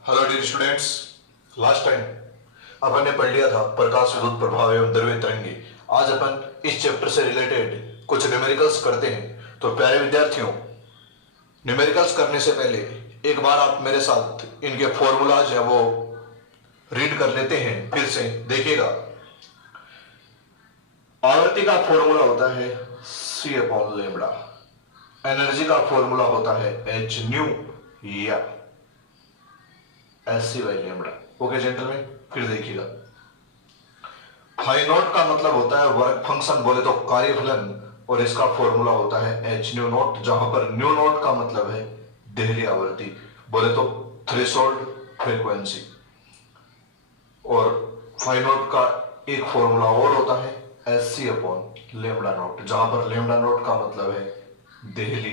Hello dear students, last time अपन ने पढ़ लिया था प्रकाश विद्युत प्रभाव एवं द्रव्य तरंगे। आज अपन इस चैप्टर से रिलेटेड कुछ न्यूमेरिकल्स करते हैं। तो प्यारे विद्यार्थियों, न्यूमेरिकल्स करने से पहले एक बार आप मेरे साथ इनके फॉर्मूलाज है वो रीड कर लेते हैं। फिर से देखिएगा। आवर्ती का फॉर्मूला होता है सी अपॉन लेमड़ा। एनर्जी का फॉर्मूला होता है एच न्यू या S C by lambda. Okay gentleman, फिर देखिएगा। फाई नॉट का मतलब होता है वर्क फंक्शन, बोले तो कार्यफलन, और इसका फॉर्मूला होता है एच न्यू नॉट, जहां पर न्यू नॉट का मतलब है देहली आवृत्ति, बोले तो थ्रेशोल्ड फ्रीक्वेंसी। और फाई नॉट का एक फॉर्मूला और होता है S C upon lambda naught, जहां पर लेमड़ा नॉट का मतलब है देहली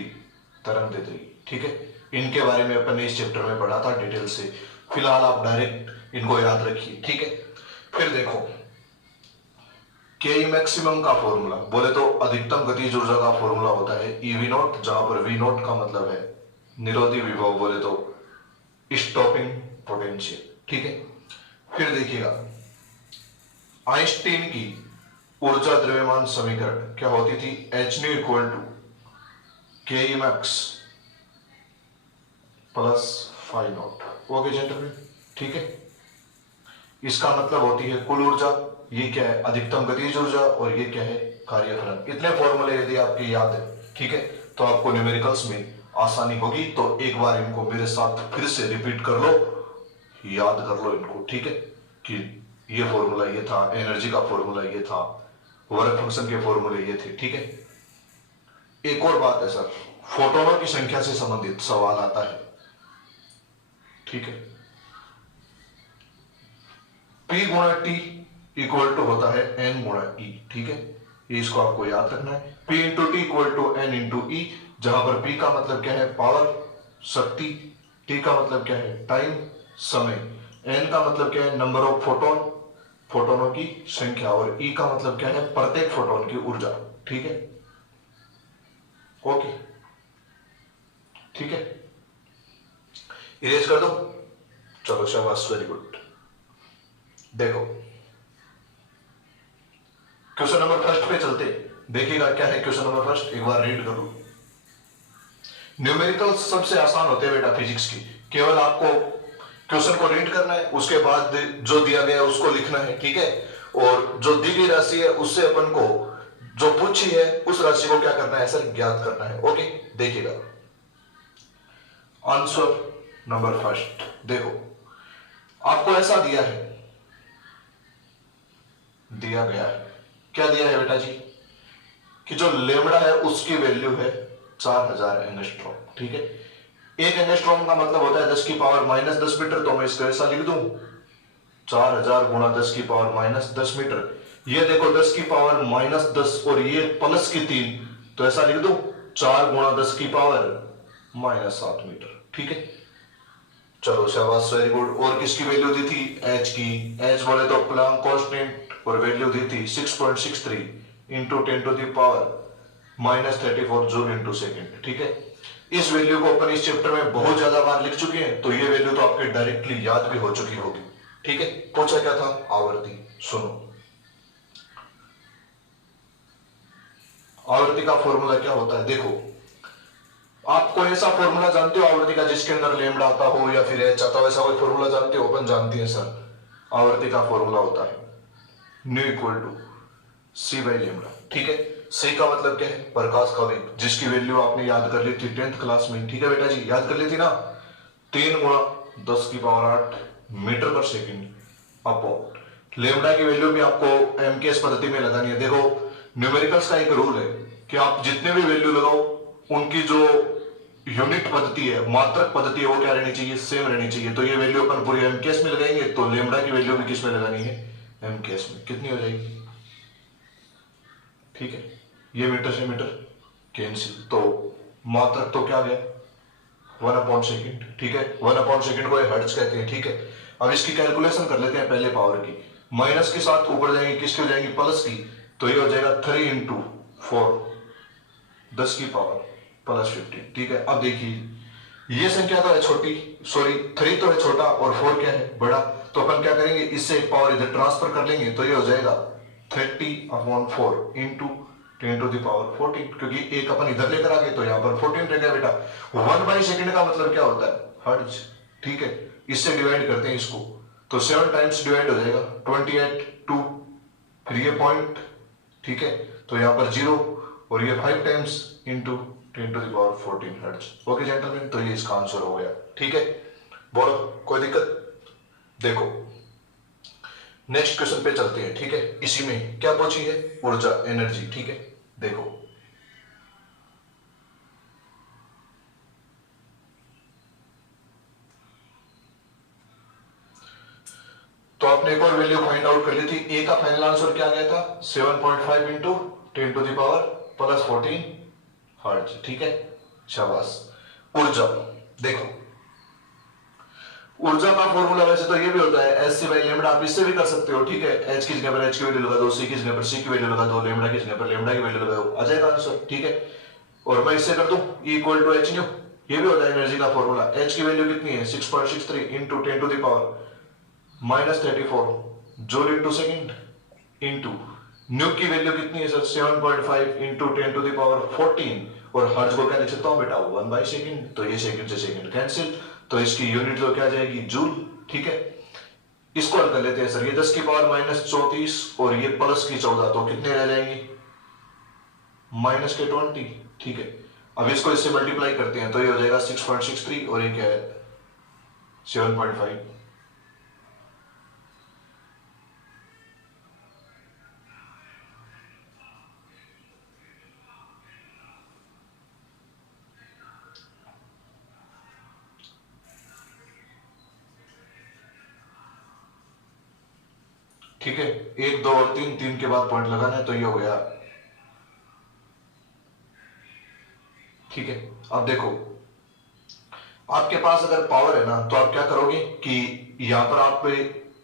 तरंगदैर्घ्य। ठीक है, इनके बारे में अपन ने इस चैप्टर में पढ़ा था डिटेल से। फिलहाल आप डायरेक्ट इनको याद रखिए। ठीक है, फिर देखो के मैक्सिमम का फॉर्मूला, बोले तो अधिकतम गतिज ऊर्जा का फॉर्मूला होता है ईवी नॉट, जहां पर वी नॉट का मतलब है निरोधी विभव, बोले तो स्टॉपिंग पोटेंशियल। ठीक है, फिर देखिएगा आइंस्टीन की ऊर्जा द्रव्यमान समीकरण क्या होती थी? H nu equal to K max plus phi naught. Okay gentleman, ठीक है। इसका मतलब होती है कुल ऊर्जा, ये क्या है अधिकतम गतिज ऊर्जा, और ये क्या है कार्यफलन। इतने फॉर्मूले यदि आपके याद है, ठीक है, तो आपको न्यूमेरिकल्स में आसानी होगी। तो एक बार इनको मेरे साथ फिर से रिपीट कर लो, याद कर लो इनको। ठीक है, कि ये फॉर्मूला ये था, एनर्जी का फॉर्मूला ये था, वर्क फंक्शन के फॉर्मूले ये थे। ठीक है, एक और बात है सर, फोटोनों की संख्या से संबंधित सवाल आता है। ठीक है, P गुणा टी इक्वल टू होता है N गुणा E। ठीक है, ये इसको आपको याद रखना है। P into T equal to N into E, जहां पर P का मतलब क्या है पावर, शक्ति, T का मतलब क्या है टाइम, समय, N का मतलब क्या है नंबर ऑफ फोटोन, फोटोनों की संख्या, और E का मतलब क्या है प्रत्येक फोटोन की ऊर्जा। ठीक है, ओके, ठीक है, इरेज कर दो। चलो शाबाश, वेरी गुड। देखो क्वेश्चन नंबर फर्स्ट पे चलते, देखिएगा क्या है क्वेश्चन नंबर फर्स्ट, एक बार रीड करो। न्यूमेरिकल सबसे आसान होते हैं बेटा फिजिक्स की, केवल आपको क्वेश्चन को रीड करना है, उसके बाद जो दिया गया है उसको लिखना है। ठीक है, और जो दी गई राशि है उससे अपन को जो पूछी है उस राशि को क्या करना है सर, ज्ञात करना है। ओके, देखिएगा आंसर नंबर फर्स्ट। देखो आपको ऐसा दिया है, दिया गया है, क्या दिया है बेटा जी, कि जो लेमड़ा है उसकी वैल्यू है 4000 एंगस्ट्रॉम। ठीक है, एक एंगस्ट्रॉम का मतलब होता है 10 की पावर माइनस 10 मीटर, तो मैं इसको ऐसा लिख दूं 4000 गुणा 10 की पावर माइनस 10 मीटर। ये देखो 10 की पावर माइनस 10 और ये प्लस की 3, तो ऐसा लिख दूं 4 गुणा 10 की पावर माइनस 7 मीटर। ठीक है, चलो शाबाश, वेरी गुड। और किसकी वैल्यू दी थी? एच की। एच बोले तो प्लांक कांस्टेंट, और वैल्यू दी थी 6.63 into 10 to the power minus 34 joule into second. ठीक है, इस वैल्यू को अपन इस चैप्टर में बहुत ज्यादा बार लिख चुके हैं, तो ये वैल्यू तो आपके डायरेक्टली याद भी हो चुकी होगी। ठीक है, पूछा क्या था? आवर्ती। सुनो, आवर्ती का फॉर्मूला क्या होता है? देखो आपको ऐसा फॉर्मूला जानते हो आवर्ती का जिसके अंदर लेमड़ा आता हो या फिर एच आता हो, ऐसा कोई फॉर्मूला जानते हो? अपन जानते हैं सर, आवर्ती का फॉर्मूला होता है nu equal to C by lambda. ठीक है, सी का मतलब क्या है? प्रकाश का वेग, जिसकी वैल्यू आपने याद कर ली थी 10th क्लास में। ठीक है बेटा जी, याद कर ली थी ना, 3 गुणा 10 की पावर 8 मीटर पर सेकेंड अपॉन लेमड़ा की वैल्यू भी आपको एमकेएस पद्धति में लगानी है। देखो न्यूमेरिकल्स का एक रूल है कि आप जितने भी वैल्यू लगाओ उनकी जो यूनिट पद्धति है, मात्रक पद्धति है, वो क्या रहनी चाहिए? सेम रहनी चाहिए। तो ये वैल्यू अपन पूरी एमकेएस में लगाएंगे, तो लेमड़ा की वैल्यू भी किस में लगानी है? एमकेएस में। कितनी हो जाएगी? ठीक है, ये मीटर से मीटर कैंसिल, तो मात्रक तो क्या गया? 1/सेकेंड। ठीक है, 1/सेकेंड को हर्ट्ज कहते हैं। ठीक है, अब इसकी कैलकुलेशन कर लेते हैं पहले पावर की। माइनस के साथ ऊपर जाएंगे, किसकी हो जाएंगी? प्लस की, तो ये हो जाएगा 3 इंटू 4 10 की पावर प्लस 15। ठीक है, अब देखिए ये संख्या तो है छोटी, सॉरी 3 तो है छोटा और 4 क्या है बड़ा, तो अपन क्या करेंगे, इससे एक पावर इधर ट्रांसफर कर लेंगे तो ये हो जाएगा 30/4 इंटू 10⁻14, क्योंकि एक अपन इधर लेकर आ गए तो यहाँ पर 14 रह गया बेटा। 1/सेकंड का मतलब क्या होता है, हर्ट्ज, ठीक है, इससे डिवाइड करते हैं इसको, तो 7 टाइम्स डिवाइड हो जाएगा 28 2, फिर ये पॉइंट, ठीक है, तो यहाँ पर 0 और ये 5 times into 10⁻14 hertz. Okay gentleman, तो ये इसका आंसर हो गया, ठीक है। बोलो कोई दिक्कत? देखो नेक्स्ट क्वेश्चन पे चलते हैं, ठीक है। इसी में क्या पूछी है, ऊर्जा, एनर्जी, ठीक है। देखो तो आपने एक और वैल्यू फाइंड आउट कर ली थी, ए का फाइनल आंसर क्या गया था, 7.5 इंटू 10⁻+14 हर्ट्ज, ठीक है, शाबाश। ऊर्जा, देखो ऊर्जा का फॉर्मूला वैसे तो ये भी होता है Hc/λ, आप इससे भी कर सकते हो, ठीक है, H की जगह पर H की वैल्यू लगा दो, C की जगह पर C की वैल्यू लगा दो, लैम्डा की जगह पर लैम्डा की वैल्यू लगा दो, आ जाएगा आंसर, ठीक है। और मैं इससे कर दूं E = H न्यू, ये भी होता है एनर्जी का फॉर्मूला। H की वैल्यू कितनी है, 6.63 into 10⁻34 joule into second, into new की वैल्यू कितनी है सर, 7.5 इंटू 10⁻14, और हर्ट्ज को क्या लिख सकता हूं बेटा, 1/सेकंड, तो ये सेकंड से सेकंड कैंसिल, तो इसकी यूनिट तो क्या जाएगी, जूल, ठीक है। इसको हल कर लेते हैं सर, ये 10⁻−34 और ये +14, तो कितने रह जाएंगे, -20, ठीक है। अब इसको इससे मल्टीप्लाई करते हैं तो ये हो जाएगा 6.63 और ये क्या है 7.5, ठीक है। 1 2 और 3, 3 के बाद पॉइंट लगाना है, तो ये हो गया, ठीक है। अब देखो आपके पास अगर पावर है ना, तो आप क्या करोगे कि यहां पर आप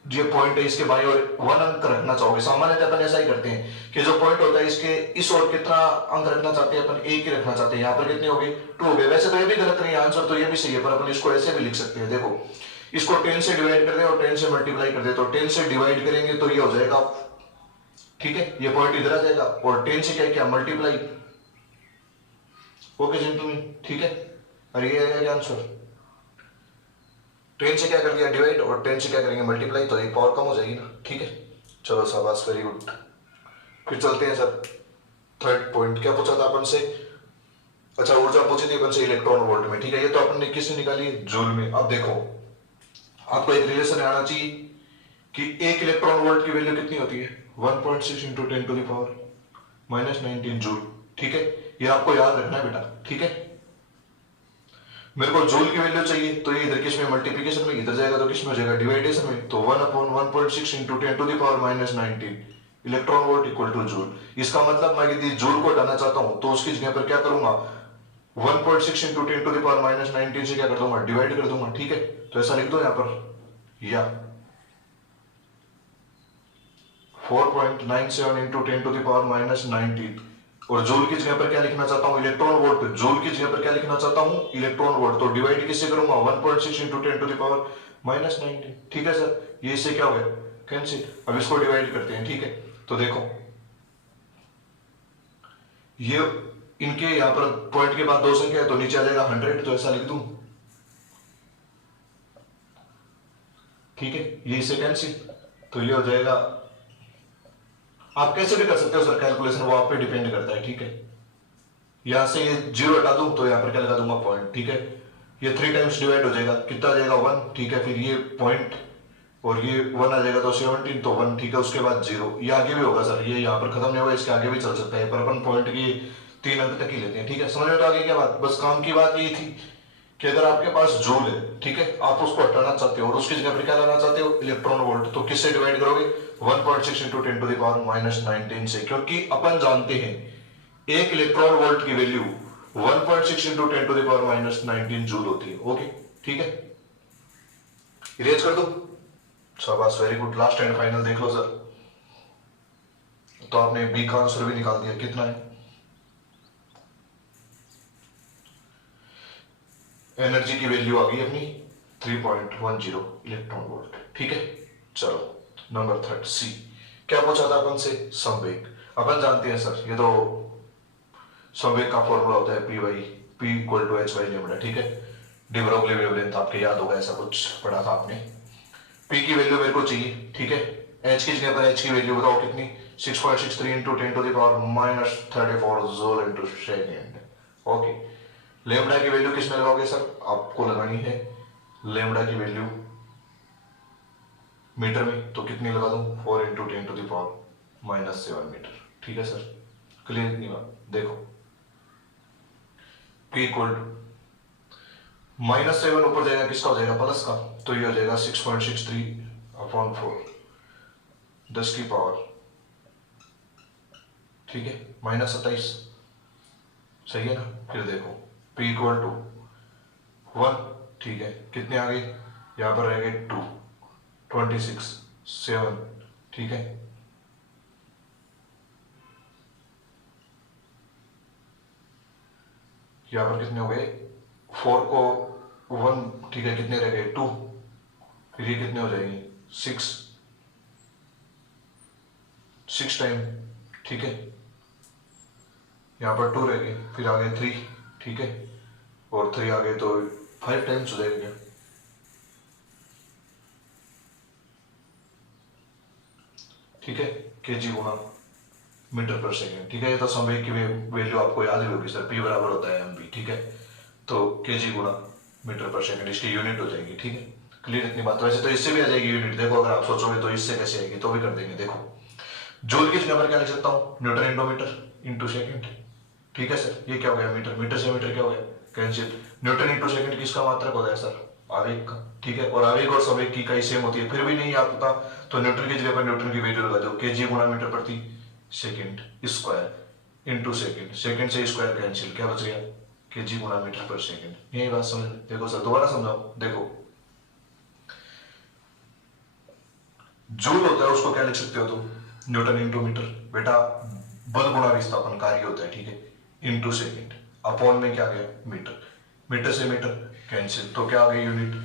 जो पॉइंट है इसके बाईं ओर 1 अंक रखना चाहोगे। सामान्यतः अपन ऐसा ही करते हैं कि जो पॉइंट होता है इसके इस ओर कितना अंक रखना चाहते हैं अपन, 1 ही रखना चाहते हैं, यहाँ पर कितने हो गए, 2 हो गए। वैसे तो ये भी गलत नहीं है आंसर, तो ये भी सही है, पर अपन इसको ऐसे भी लिख सकते हैं। देखो इसको 10 से डिवाइड कर दे और 10 से मल्टीप्लाई कर दे, तो 10 से डिवाइड करेंगे तो ये हो जाएगा, ठीक है, ये पॉइंट इधर आ जाएगा, और 10 से क्या क्या मल्टीप्लाई, ओके जेंटलमैन, ठीक है। और ये आएगा आंसर, 10 से क्या कर दिया डिवाइड और 10 से क्या करेंगे मल्टीप्लाई, तो एक पावर कम हो जाएगी ना, ठीक है। चलो शाबाश, वेरी गुड। फिर चलते हैं सर, थर्ड पॉइंट क्या पूछा था अपन से, अच्छा ऊर्जा पूछी थी अपन से इलेक्ट्रॉन वोल्ट में, ठीक है। ये तो अपन ने किसने निकाली, जूल में। अब देखो आपको एक रिलेशन आना चाहिए कि 1 इलेक्ट्रॉन वोल्ट की वैल्यू कितनी होती है, 1.6 इंटू 10⁻−19 जूल, ठीक है। ये आपको याद रखना है बेटा, ठीक है। मेरे को जूल की वैल्यू चाहिए, तो ये इधर किस में मल्टीप्लिकेशन में, इधर जाएगा तो किस में हो जाएगा, डिवाइडेशन में, तो 1/1.6 into 10⁻−19 electron volt equal two joule. इसका मतलब मैं यदि जूल को हटाना चाहता हूं तो उसकी जगह पर क्या करूंगा, 1.6 इंटू 10⁻−19 से क्या कर दूंगा, डिवाइड कर दूंगा, ठीक है। तो ऐसा लिख दो यहां पर, या 4.97 इंटू 10⁻−19, और जूल की जगह पर क्या लिखना चाहता हूं, इलेक्ट्रॉन वोल्ट। जूल की जगह पर क्या लिखना चाहता हूं, इलेक्ट्रॉन वोल्ट, तो डिवाइड किससे करूंगा, 1.6 इंटू 10⁻−19, ठीक है सर। ये इससे क्या हो गया, कैंसिल। अब इसको डिवाइड करते हैं, ठीक है। तो देखो ये इनके यहां पर पॉइंट के बाद 2 संख्या है, तो नीचे आ जाएगा 100, तो ऐसा लिख दूं, ठीक है। ये इससे कैंसिल, तो ये हो जाएगा, आप कैसे भी कर सकते हो सर कैलकुलेशन, वो आप पे डिपेंड करता है, ठीक है। यहां से ये 0 हटा दूं तो यहां पर क्या लगा दूंगा, पॉइंट, ठीक है। ये 3 टाइम्स डिवाइड हो जाएगा, कितना आ जाएगा 1, ठीक है। फिर ये पॉइंट और ये 1 आ जाएगा तो 17, तो 1, ठीक है। उसके बाद 0, ये आगे भी होगा सर, ये यहाँ पर खत्म नहीं होगा, इसके आगे भी चल सकता है, पर अपन पॉइंट की 3 अंक तक ही लेते हैं, ठीक है। समझ में तो आगे क्या बात, बस काम की बात ये थी कि अगर आपके पास जूल है, ठीक है, आप उसको हटाना चाहते हो और उसकी जगह पर क्या लाना चाहते हो, इलेक्ट्रॉन वोल्ट, तो किससे डिवाइड करोगे, 1.6 इंटू 10⁻−19 से, क्योंकि अपन जानते हैं 1 इलेक्ट्रॉन वोल्ट की वैल्यू 1.6 इंटू 10⁻−19 जूल होती है, ओके, ठीक है। इरेज कर दो, शाबाश, very good. Last and final देख लो सर, तो आपने बी का आंसर भी निकाल दिया, कितना है, एनर्जी की वैल्यू आ गई अपनी 3.10 इलेक्ट्रॉन वोल्ट। ठीक है, चलो नंबर थर्ड सी। क्या पूछा था अपन से? संवेग। अपन जानते हैं सर, ये तो संवेग का फॉर्मूला होता है P equal to H by lambda. ठीक है, डी ब्रोगली वेवलेंथ आपके याद होगा, ऐसा कुछ पढ़ा था आपने। पी की वैल्यू मेरे को चाहिए। ठीक है, एच की जगह पर एच की वैल्यू बताओ कितनी? 6.63 into 10⁻34 joule into second. Okay, lambda की वैल्यू किस में लगाओगे सर? आपको लगानी है लेमडा की वैल्यू मीटर में, तो कितनी लगा दूं? 4 इंटू 10⁻⁻7 मीटर। ठीक है सर, क्लियर इतनी बात? देखो P इक्वल टू -7 ऊपर जाएगा, किसका हो जाएगा? प्लस का, तो ये हो जाएगा 6.63/4 10⁻। ठीक है, -27 सही है ना? फिर देखो P इक्वल टू 1। ठीक है, कितने आ गए? यहां पर रह गए 2, 26, 7। ठीक है, यहां पर कितने हो गए? 4 को 1। ठीक है, कितने रह गए? 2। फिर ये कितने हो जाएंगे? 6 टाइम। ठीक है, यहां पर 2 रह गए, फिर आ गए 3। ठीक है, और 3 आ गए तो 5 टाइम्स हो जाएगा क्या? ठीक है, केजी गुना मीटर पर सेकेंड। ठीक है, ये तो संवेग की वैल्यू आपको याद ही होगी सर, पी बराबर होता है एम बी। ठीक है, तो केजी गुना मीटर पर सेकेंड इसकी यूनिट हो जाएगी। ठीक है, क्लियर इतनी बात? वैसे तो इससे भी आ जाएगी यूनिट, देखो अगर आप सोचोगे तो इससे कैसे आएगी, तो भी कर देंगे। देखो जूल की जगह पर क्या लिख सकता हूँ? Newton into metre into second. ठीक है सर, ये क्या हो गया? मीटर, मीटर से मीटर क्या हो गया? कैंसिल। न्यूटन इंटू सेकेंड किसका मात्रक होता है सर? आवेग का। ठीक है, और आवेग और संवेग की इकाई सेम होती है, फिर भी नहीं आता तो न्यूटन की जगह पर न्यूटन की वैल्यू लगा दो, केजी गुना मीटर प्रति second square into second. Second से स्क्वायर कैंसिल, क्या बच गया? केजी गुना मीटर पर सेकेंड। यही बात समझ। देखो सर दोबारा समझाओ। देखो जूल होता है, उसको क्या लिख सकते हो तुम? Newton into metre. बेटा बल गुणा विस्थापन कार्य होता है। ठीक है, इंटू सेकेंड, अपॉन में क्या गया? मीटर। मीटर से मीटर कैंसिल, तो क्या आ गई यूनिट?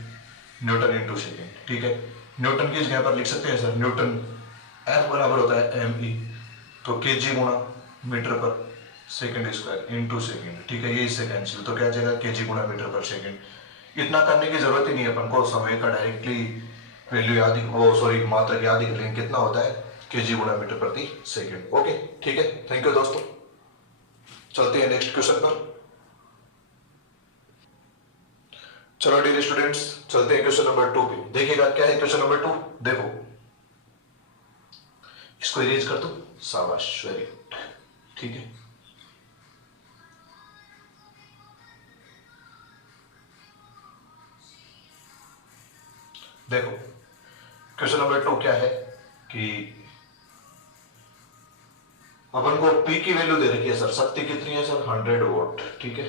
Newton into second. ठीक है, न्यूटन की जगह पर लिख सकते हैं सर, न्यूटन एफ बराबर होता है एम ई, तो केजी गुणा मीटर पर सेकेंड स्क्वायर इंटू सेकेंड। ठीक है, ये इससे कैंसिल, तो क्या जाएगा? केजी गुणा मीटर पर सेकेंड। इतना करने की जरूरत ही नहीं है अपन को, समय का डायरेक्टली वैल्यू याद ही, वो सॉरी मात्रक याद ही करेंगे, कितना होता है? केजी गुणा मीटर प्रति सेकेंड। ओके, ठीक है, थैंक यू दोस्तों। चलते हैं नेक्स्ट क्वेश्चन पर। चलो डियर स्टूडेंट्स, चलते हैं क्वेश्चन नंबर 2 पे। देखिएगा क्या है क्वेश्चन नंबर 2। देखो इसको इरेज कर दो, शाबाश, वेरी गुड। ठीक है, देखो क्वेश्चन नंबर 2 क्या है कि अपन को P की वैल्यू दे रखी है सर, शक्ति कितनी है सर? 100 वोल्ट। ठीक है,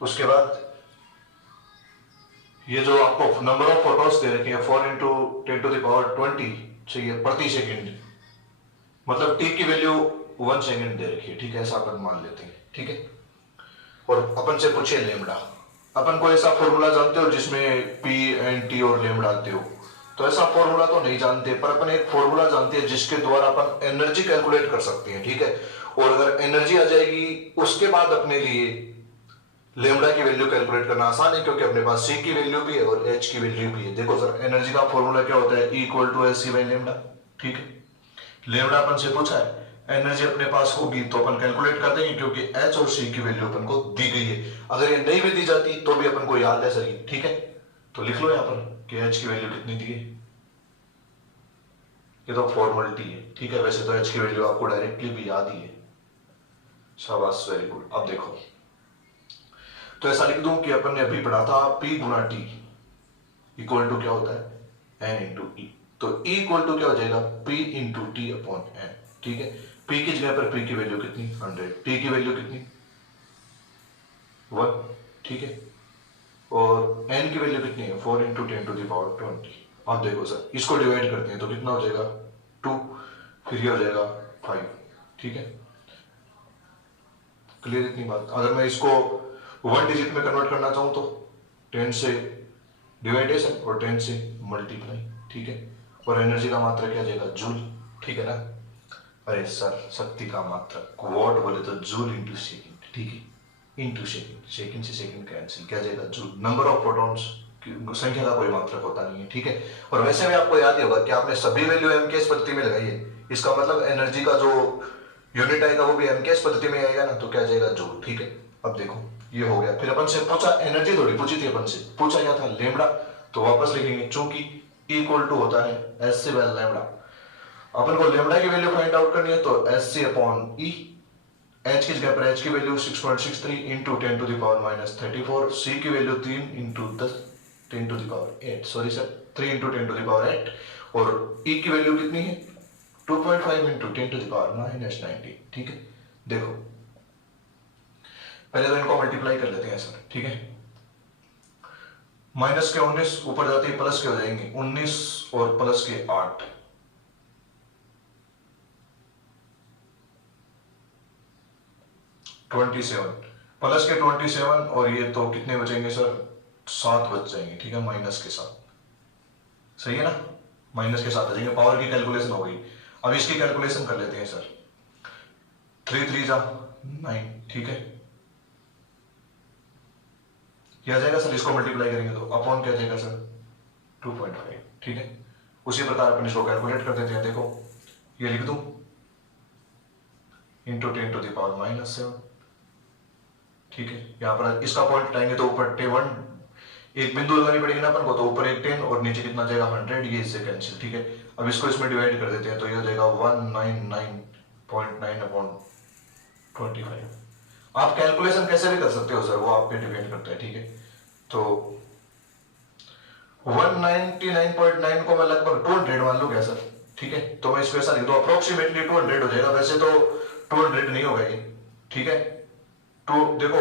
उसके बाद ये जो आपको नंबर ऑफ फोटोन्स दे रखे हैं 4 × 10⁻20 चाहिए प्रति सेकेंड, मतलब टी की वैल्यू 1 सेकेंड दे रखी है। ठीक है, ऐसा अपन मान लेते हैं। ठीक है, और अपन से पूछे लेमडा। अपन को ऐसा फॉर्मूला जानते हो जिसमें पी एंड टी और लेमडा आते हो? तो ऐसा फॉर्मूला तो नहीं जानते, पर अपन एक फॉर्मूला जानते हैं जिसके द्वारा अपन एनर्जी कैलकुलेट कर सकते हैं। ठीक है, और अगर एनर्जी आ जाएगी उसके बाद अपने लिए लेमडा की वैल्यू कैलकुलेट करना आसान है, क्योंकि अपने पास सी की वैल्यू भी है और एच की वैल्यू भी है। देखो सर, एनर्जी का फॉर्मूला क्या होता है? E equal to H C by lambda. ठीक है, लेमडा अपन से पूछा है, एनर्जी अपने पास होगी तो अपन कैलकुलेट कर देंगे, क्योंकि एच और सी की वैल्यू अपन को दी गई है। अगर ये नहीं भी दी जाती तो भी अपन को याद है सर ये। ठीक है, तो लिख लो यहां पर कि एच की वैल्यू कितनी दी है। ये तो फॉर्मेलिटी है। ठीक है, वैसे तो एच की वैल्यू आपको डायरेक्टली भी याद ही है। शाबाश, वेरी गुड। अब देखो, तो ऐसा लिख दूं कि अपन ने अभी पढ़ा था P गुना टी इक्वल टू क्या होता है? N into E. तो E इक्वल टू क्या हो जाएगा? P into T upon N। ठीक है, P की जगह पर P की वैल्यू कितनी? 100। T की वैल्यू कितनी? 1। ठीक है, और N की वैल्यू कितनी है? 4 × 10⁻20। अब देखो सर, इसको डिवाइड करते हैं तो कितना हो जाएगा? 2, फिर ये हो जाएगा 5। ठीक है, क्लियर इतनी बात? अगर मैं इसको वन डिजिट में कन्वर्ट करना चाहूँ तो 10 से डिवाइडेशन और 10 से मल्टीप्लाई, ठीक है। और एनर्जी का मात्रक क्या जाएगा, जूल, ठीक है ना। अरे सर शक्ति का मात्रक वॉट बोले तो जूल इंटू सेकेंड, ठीक है, इंटू सेकेंड, सेकेंड से सेकेंड कैंसिल, क्या जाएगा जूल। नंबर ऑफ प्रोटॉन्स संख्या का कोई मात्रक होता नहीं है, ठीक है। और वैसे भी आपको याद ही होगा कि आपने सभी वैल्यू एमकेएस पद्धति में लगाई है, इसका मतलब एनर्जी का जो यूनिट आएगा वो भी एमकेएस पद्धति में आएगा ना, तो क्या जाएगा जूल, ठीक है। अब देखो ये हो गया, फिर अपन से पूछा एनर्जी थोड़ी पूछी थी अपन से, पूछा क्या था लेमड़ा, तो वापस लिखेंगे चूंकि इक्वल टू होता है एस सी बाय लैम्बडा। अपन को लेमड़ा की वैल्यू फाइंड आउट करनी है तो S C upon E, H की जगह पर एच की value 6.63 into 10 to the power minus 34, C की value 3 into 10 10 to the power 8, sorry sir 3 into 10 to the power 8, और ई की वैल्यू कितनी है 2.5 into 10 to the power minus 90, ठीक है। देखो पहले तो इनको मल्टीप्लाई कर लेते हैं सर, ठीक है। माइनस के 19 ऊपर जाते ही प्लस के हो जाएंगे 19 और प्लस के 8, प्लस के 27 और ये तो कितने बचेंगे सर 7 बच जाएंगे, ठीक है, माइनस के साथ, सही है ना, माइनस के साथ आ जाएंगे। पावर की कैलकुलेशन हो गई, अब इसकी कैलकुलेशन कर लेते हैं सर। 3 3 जा 9, ठीक है, क्या जाएगा सर, इसको मल्टीप्लाई करेंगे तो अपॉन क्या जाएगा सर 2.5, ठीक है। उसी प्रकार अपन इसको कैलकुलेट कर देते हैं, देखो ये लिख दूं into 10 to the power minus 7, ठीक है। यहाँ पर इसका पॉइंट हटाएंगे तो ऊपर 1 एक बिंदु लगानी पड़ेगी ना अपन को, तो ऊपर एक 10 और नीचे कितना जाएगा 100, ये इससे कैंसिल, ठीक है। अब इसको इसमें डिवाइड कर देते हैं तो ये हो जाएगा 199.9 अपॉन 25। आप कैलकुलेशन कैसे भी कर सकते हो सर, वो आप पे डिपेंड करता है, ठीक है। तो 199.9 को मैं लगभग 200 मान लूं क्या सर, ठीक है, तो मैं इसको ऐसा लिख दूं अप्रोक्सीमेटली 200 हो जाएगा, वैसे तो 200 नहीं होगा ये, ठीक है। तो देखो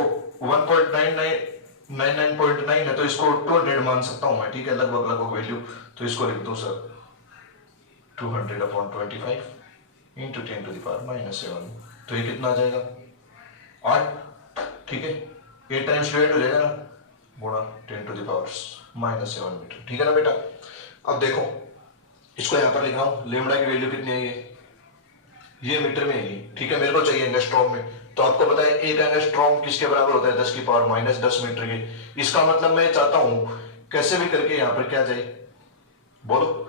1.99 है तो इसको 200 मान सकता हूं मैं, ठीक है, लगभग लगभग वैल्यू, तो इसको लिख दूं sir 200 upon 25 into 10 to the power minus 7, तो ये कितना आ जाएगा 8, ठीक है, 8 टाइम्स डिवाइड हो जाएगा ना, गुणा 10 to the power minus 7 metre, ठीक है ना बेटा। अब देखो इसको यहां पर लिख रहा हूं, लेमड़ा की वैल्यू कितनी है ये मीटर में है, ठीक है, मेरे को चाहिए एंगस्ट्रॉम में, तो आपको पता है एक एंगस्ट्रॉम किसके बराबर होता है 10 की पावर माइनस 10 मीटर के। इसका मतलब मैं चाहता हूं कैसे भी करके यहां पर क्या जाए बोलो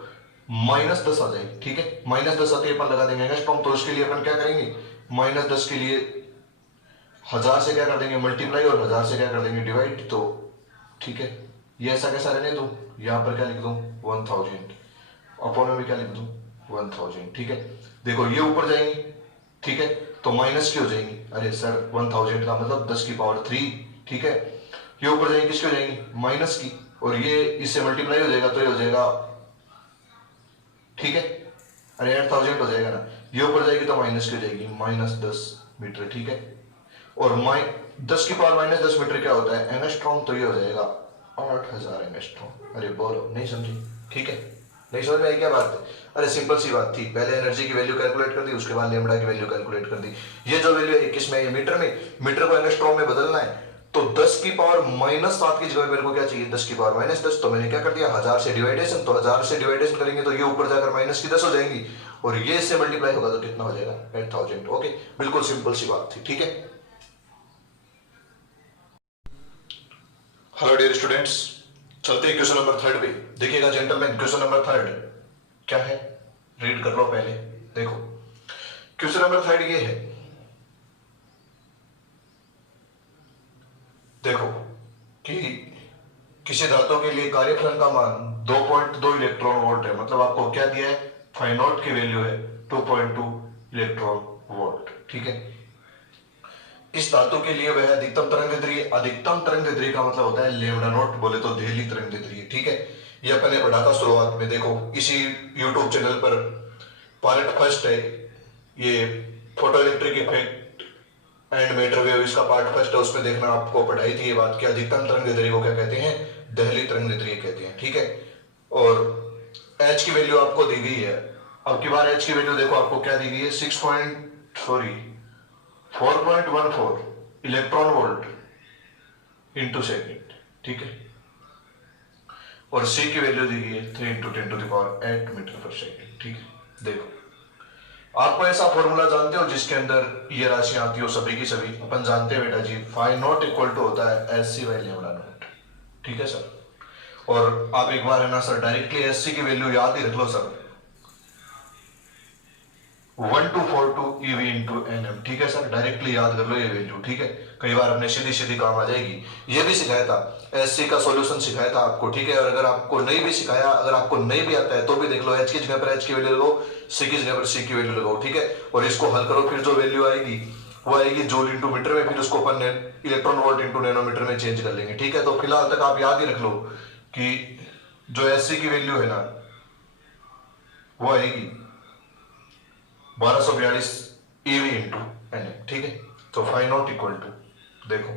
-10 आ जाए, ठीक है, -10 आते अपन लगा देंगे एंगस्ट्रॉम, तो उसके लिए अपन क्या करेंगे -10 के लिए 1000 से क्या कर देंगे मल्टीप्लाई और 1000 से क्या कर देंगे डिवाइड, तो ठीक है ये ऐसा कैसा रहने दो, यहां पर क्या लिख दूं 1000, अपॉन में भी क्या लिख दूं 1000, ठीक है। देखो ये ऊपर जाएंगे, ठीक है, तो माइनस की हो जाएंगी, अरे सर 1000 का मतलब 10 की पावर 3, ठीक है, ये ऊपर जाएंगे किसकी हो जाएंगी माइनस की, और ये इससे मल्टीप्लाई हो जाएगा तो ये हो जाएगा, ठीक है, अरे 8000 हो जाएगा ना, ये ऊपर जाएगी तो माइनस की हो जाएगी -10 मीटर, ठीक है। और 10 की पावर -10 मीटर क्या होता है एंगस्ट्रॉम, तो ये हो जाएगा 8000 एंगस्ट्रॉम। अरे बोलो नहीं समझी, ठीक है, नहीं समझ में आई क्या बात है, अरे सिंपल सी बात थी, पहले एनर्जी की वैल्यू कैलकुलेट कर दी, उसके बाद लेमड़ा की वैल्यू कैलकुलेट कर दी। ये जो वैल्यू है किस में, मीटर में, मीटर को एंगस्ट्रॉम में बदलना है, तो 10 की पावर -7 की जगह मेरे को क्या चाहिए 10 की पावर -10, तो मैंने क्या कर दिया 1000 से डिवाइडेशन, तो 1000 से डिवाइडेशन करेंगे तो ये ऊपर जाकर माइनस की 10 हो जाएंगी, और ये इससे मल्टीप्लाई होगा तो कितना हो जाएगा 8000, ओके, बिल्कुल सिंपल सी बात थी, ठीक है। हेलो डियर स्टूडेंट्स, चलते हैं क्वेश्चन नंबर 3 पे। देखिएगा जेंटलमैन, क्वेश्चन नंबर 3 क्या है, रीड कर लो पहले। देखो क्वेश्चन नंबर 3 ये है, देखो कि किसी धातु के लिए कार्यफलन का मान 2.2 इलेक्ट्रॉन वोल्ट है, मतलब आपको क्या दिया है फाई नॉट की वैल्यू है 2.2 इलेक्ट्रॉन वोल्ट, ठीक है। इस धातु के लिए वह अधिकतम तरंग का मतलब होता है लेमड़ा नॉट, बोले तो देहली तरंग, ठीक है। ये अपन ने पढ़ा था शुरुआत में, देखो इसी यूट्यूब चैनल पर पार्ट फर्स्ट है, ये photo electric effect and matter wave, इसका पार्ट फर्स्ट है, उसमें देखना आपको पढ़ाई थी ये बात कि अधिकतम तरंग को क्या कहते हैं देहली तरंग कहते हैं, ठीक है। और एच की वैल्यू आपको दी गई है, अब की बार एच की वैल्यू देखो आपको क्या दी गई है 4.14 इलेक्ट्रॉन वोल्ट, इंटू सेकेंड, ठीक है। और सी की वैल्यू दी गई है 3 इंटू 10⁸ मीटर पर सेकेंड, ठीक है। देखो आपको ऐसा फॉर्मूला जानते हो जिसके अंदर ये राशियां आती हो सभी की सभी, अपन जानते हैं बेटा जी फाई नॉट इक्वल टू होता है S C by lambda naught, ठीक है सर। और आप एक बार है ना सर डायरेक्टली एस सी की वैल्यू याद ही रख लो सर, 1242 EV इंटू NM, ठीक है सर। डायरेक्टली याद कर लो ये वैल्यू, ठीक है। कई बार अपने सीधी सीधी काम आ जाएगी। ये भी सिखाया था, एससी का सॉल्यूशन सिखाया था आपको, ठीक है। और अगर आपको नहीं भी सिखाया, अगर आपको नहीं भी आता है तो भी देख लो, एच की जगह पर एच की वैल्यू लगाओ, सी की जगह पर सी की वैल्यू लगाओ, ठीक है। और इसको हल करो, फिर जो वैल्यू आएगी वो आएगी जूल इंटू मीटर में, फिर उसको अपन इलेक्ट्रॉन वोल्ट इंटू नैनोमीटर में चेंज कर लेंगे, ठीक है। तो फिलहाल तक आप याद ही रख लो कि जो एससी की वैल्यू है ना वो आएगी 1242 EV इंटू NM, ठीक है। तो फाई नॉट इक्वल टू, देखो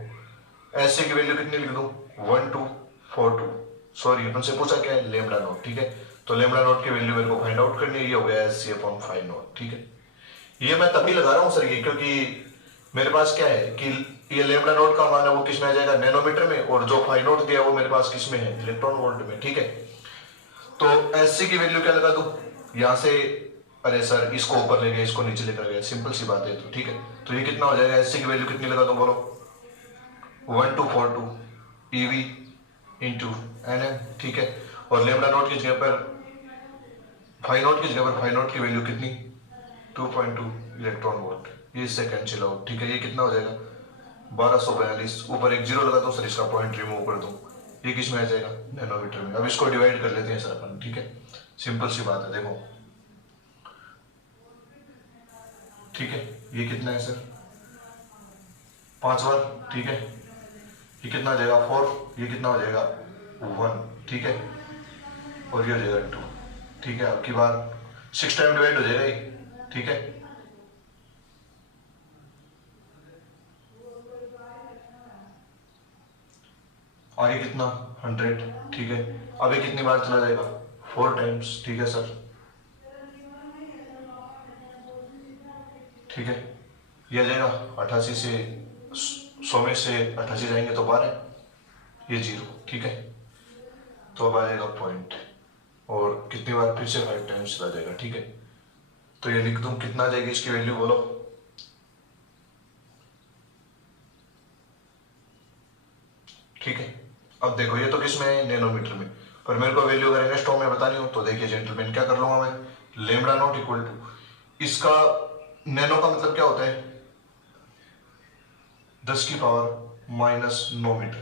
एससी की वैल्यू कितनी लिख दूं 1242, सॉरी अपन से पूछा क्या है लेमडा नॉट, ठीक है। तो लेमडा नॉट की वैल्यू मेरे को फाइंड आउट करनी है, ये हो गया एससी अपॉन फाई नॉट, ठीक है। ये मैं तभी लगा रहा हूं सर ये, क्योंकि मेरे पास क्या है कि ये लेमडा नॉट का मान है वो किस में आ जाएगा नैनोमीटर में, और जो फाई नॉट दिया वो मेरे पास किस में है इलेक्ट्रॉन वोल्ट में, ठीक है। तो एससी की वैल्यू क्या लगा दूं यहां से, अरे सर इसको ऊपर ले गए इसको नीचे लेकर गए, सिंपल सी बात है, तो ठीक है। तो ये कितना हो जाएगा एससी की वैल्यू कितनी लगा दूं बोलो 1242 EV इंटू NM, ठीक है। और लेमडा नॉट की जगह पर फाई नॉट की जगह पर फाई नॉट की वैल्यू कितनी 2.2 इलेक्ट्रॉन वोल्ट, ये इससे कैंसिल आउट, ठीक है। ये कितना हो जाएगा 1242, ऊपर एक जीरो लगा दो सर, इसका पॉइंट रिमूव कर दूं, ये किस में आ जाएगा नैनोमीटर में। अब इसको डिवाइड कर लेते हैं सर अपन, ठीक है। सिंपल सी बात है, देखो ठीक है। ये कितना है सर 5 बार, ठीक है। ये कितना हो जाएगा 4, ये कितना हो जाएगा 1, ठीक है। और ये हो जाएगा 2, ठीक है। आपकी बार 6 टाइम डिवाइड हो जाएगा ये, ठीक है। आगे कितना 100, ठीक है। अब ये कितनी बार चला जाएगा 4 टाइम्स, ठीक है सर, ठीक है। ये आ जाएगा 88 से 100 में से 88 जाएंगे तो 12, ये 0, ठीक है। तो अब आ जाएगा पॉइंट, और कितनी बार फिर से 5 टाइम्स चला जाएगा, ठीक है। तो ये लिख दूं कितना आ जाएगी इसकी वैल्यू बोलो, ठीक है। अब देखो ये तो किसमें है नैनोमीटर में, पर मेरे को वैल्यू अगर एंगस्ट्रॉम में बतानी हो तो देखिए जेंटलमैन क्या कर लूंगा मैं, लेमडा नॉट इक्वल टू इसका नैनो का मतलब क्या होता है 10⁻⁻9 मीटर,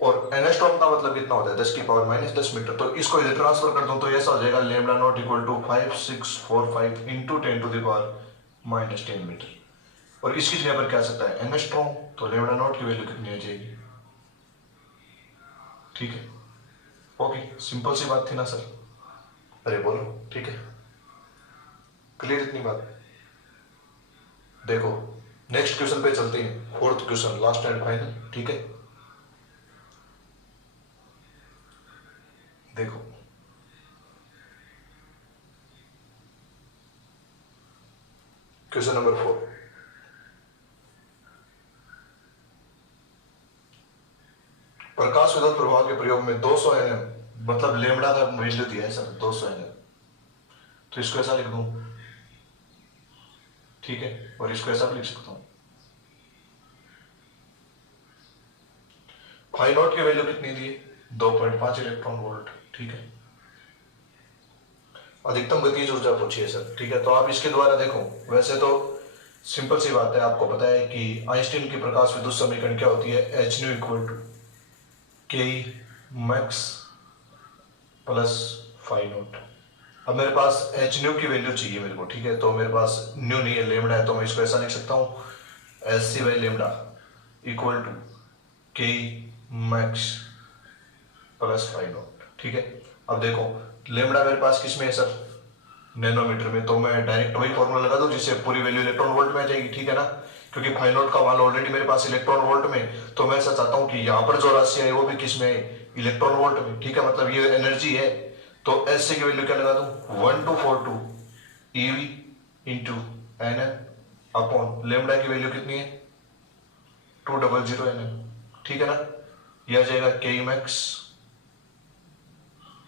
और एंगस्ट्रॉम का मतलब कितना होता है 10⁻−10 मीटर। तो इसको इधर ट्रांसफर कर दूं तो ऐसा हो जाएगा lambda naught equal to 5645 into 10⁻−10 metre. और इसकी जगह पर क्या आ सकता है एंगस्ट्रॉम, तो लेमडा नॉट की वैल्यू कितनी आ जाएगी, ठीक है। ओके, सिंपल सी बात थी ना सर, अरे बोलो, ठीक है। क्लियर इतनी बात। देखो नेक्स्ट क्वेश्चन पे चलते हैं, 4th question last and final, ठीक है। देखो क्वेश्चन नंबर 4, प्रकाश विद्युत प्रभाव के प्रयोग में 200 NM, मतलब लेमडा का वैल्यू दिया है सर 200 NM, तो इसको ऐसा लिख दूं, ठीक है। और इसको ऐसा भी लिख सकता हूं, फाई नॉट की वैल्यू कितनी दी 2.5 इलेक्ट्रॉन वोल्ट, ठीक है। अधिकतम गतिज ऊर्जा पूछी है सर, ठीक है। तो आप इसके द्वारा देखो, वैसे तो सिंपल सी बात है, आपको पता है कि आइंस्टीन की प्रकाश विद्युत समीकरण क्या होती है, H nu equal to K max plus phi not. अब मेरे पास एच न्यू की वैल्यू चाहिए मेरे को, ठीक है। तो मेरे पास न्यू नहीं है, लेमडा है, तो मैं इसको ऐसा लिख सकता हूँ S C by lambda equal to K max plus phi naught, ठीक है। अब देखो लेमडा मेरे पास किस में है सर नैनोमीटर में, तो मैं डायरेक्ट वही फॉर्मूला लगा दूं जिससे पूरी वैल्यू इलेक्ट्रॉन वोल्ट में आ जाएगी, ठीक है ना। क्योंकि फाई नॉट का मान ऑलरेडी मेरे पास इलेक्ट्रॉन वोल्ट में, तो मैं ऐसा चाहता हूं कि यहाँ पर जो राशि है वो भी किस में है इलेक्ट्रॉन वोल्ट में, ठीक है। मतलब ये एनर्जी है, तो एस की वैल्यू क्या लगा दूं 1242 EV into NM upon lambda की वैल्यू कितनी है 200 NM, ठीक है ना। यह आ जाएगा के मैक्स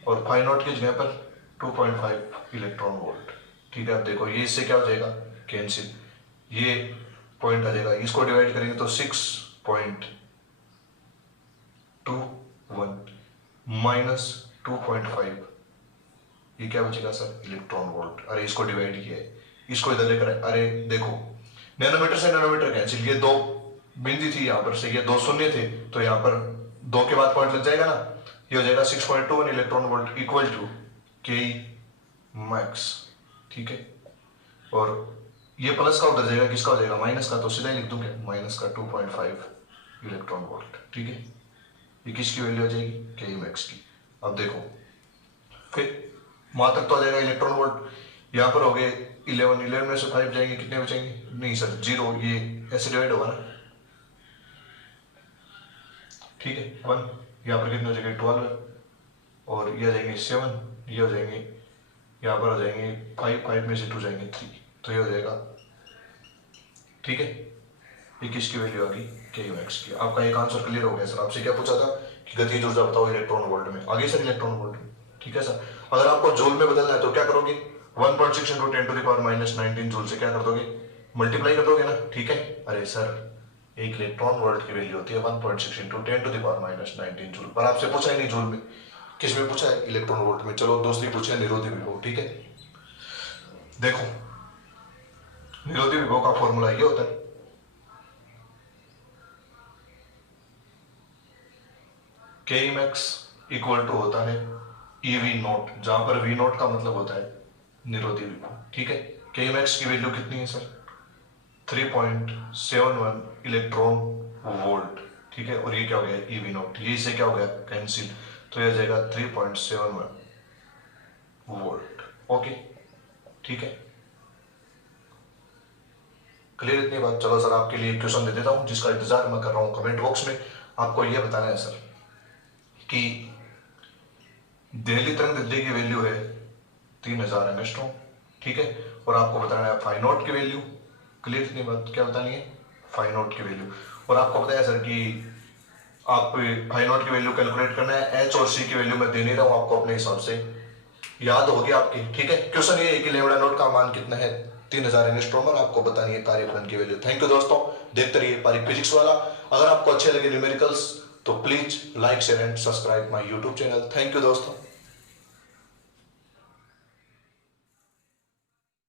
और फाई नॉट की जगह पर 2.5 इलेक्ट्रॉन वोल्ट। ठीक है, अब देखो ये इससे क्या हो जाएगा, कैंसिल, ये पॉइंट आ जाएगा, इसको डिवाइड करेंगे तो 6.21 माइनस 2.5, ये क्या बचेगा सर, इलेक्ट्रॉन वोल्ट। अरे इसको डिवाइड किया है, इसको इधर लेकर, अरे देखो नैनोमीटर से नैनोमीटर कैंसिल, ये दो बिंदी थी यहाँ पर से, ये दो शून्य थे, तो यहाँ पर दो के बाद पॉइंट लग जाएगा ना, ये हो जाएगा 6.21 electron volt equal to K max. ठीक है, और ये प्लस का उधर जाएगा, किसका हो जाएगा, माइनस का, तो सीधा ही लिख दूं क्या, माइनस का 2.5 इलेक्ट्रॉन वोल्ट। ठीक है, ये किसकी वैल्यू आ जाएगी, के मैक्स की। अब देखो फिर वहां तक तो आ जाएगा इलेक्ट्रॉन वोल्ट, यहाँ पर हो गए 11 में से 5 जाएंगे, कितने बचेंगे, नहीं सर 0, ये ऐसे डिवाइड होगा ना। ठीक है, 1, यहाँ पर कितने हो जाएंगे 12, और ये आ जाएंगे 7, ये हो जाएंगे, यहाँ पर हो जाएंगे 5 में से 2 जाएंगे 3, तो ये हो जाएगा। ठीक है, ये किसकी वैल्यू आ गई, के मैक्स की। आपका एक आंसर क्लियर हो गया सर। आपसे क्या पूछा था कि गतिज ऊर्जा बताओ इलेक्ट्रॉन वोल्ट में, आगे सर इलेक्ट्रॉन वोल्ट में। ठीक है सर, अगर आपको जूल में बदलना है तो क्या करोगे, 1.6 × 10⁻⁻19 जूल से क्या कर दोगे, मल्टीप्लाई कर दोगे ना। ठीक है, अरे सर एक इलेक्ट्रॉन वोल्ट की वैल्यू होती है 1.6 × 10⁻⁻19 जूल, पर आपसे पूछा ही नहीं जूल में, किस में पूछा है, इलेक्ट्रॉन वोल्ट में। चलो दूसरी पूछे, निरोधी विभव। ठीक है, देखो निरोधी विभव का फॉर्मूला ये होता है, के मैक्स इक्वल टू होता है ईवी नॉट, जहां पर वी नॉट का मतलब होता है निरोधी विभव। ठीक है, के मैक्स की वैल्यू कितनी है सर, 3.71 इलेक्ट्रॉन वोल्ट। ठीक है, और ये क्या हो गया, ईवी नॉट, ये इससे क्या हो गया, कैंसिल, तो ये जाएगा 3.71 वोल्ट। ओके, ठीक है, क्लियर इतनी बात। चलो सर आपके लिए क्वेश्चन दे देता हूं, जिसका इंतजार मैं कर रहा हूं कमेंट बॉक्स में। आपको यह बताना है सर कि दिल्ली तरंग दैर्ध्य की वैल्यू है 3000 एंगस्ट्रॉम। ठीक है, और आपको बताना है फाई नॉट की वैल्यू। क्लियर इतनी बात, क्या बतानी है, फाई नॉट की वैल्यू। और आपको बताया सर कि आप फाई नॉट की वैल्यू कैलकुलेट करना है, एच और सी की वैल्यू मैं दे नहीं रहा हूं, आपको अपने हिसाब से याद होगी आपकी। ठीक है, क्वेश्चन ये है कि लेमड़ा नॉट का मान कितना है, 3000 एंगस्ट्रॉम, और आपको बतानी है कार्यफलन की वैल्यू। थैंक यू दोस्तों, देखते रहिए पारिक फिजिक्स वाला। अगर आपको अच्छे लगे न्यूमेरिकल्स तो please like share and subscribe my YouTube channel. Thank you दोस्तों।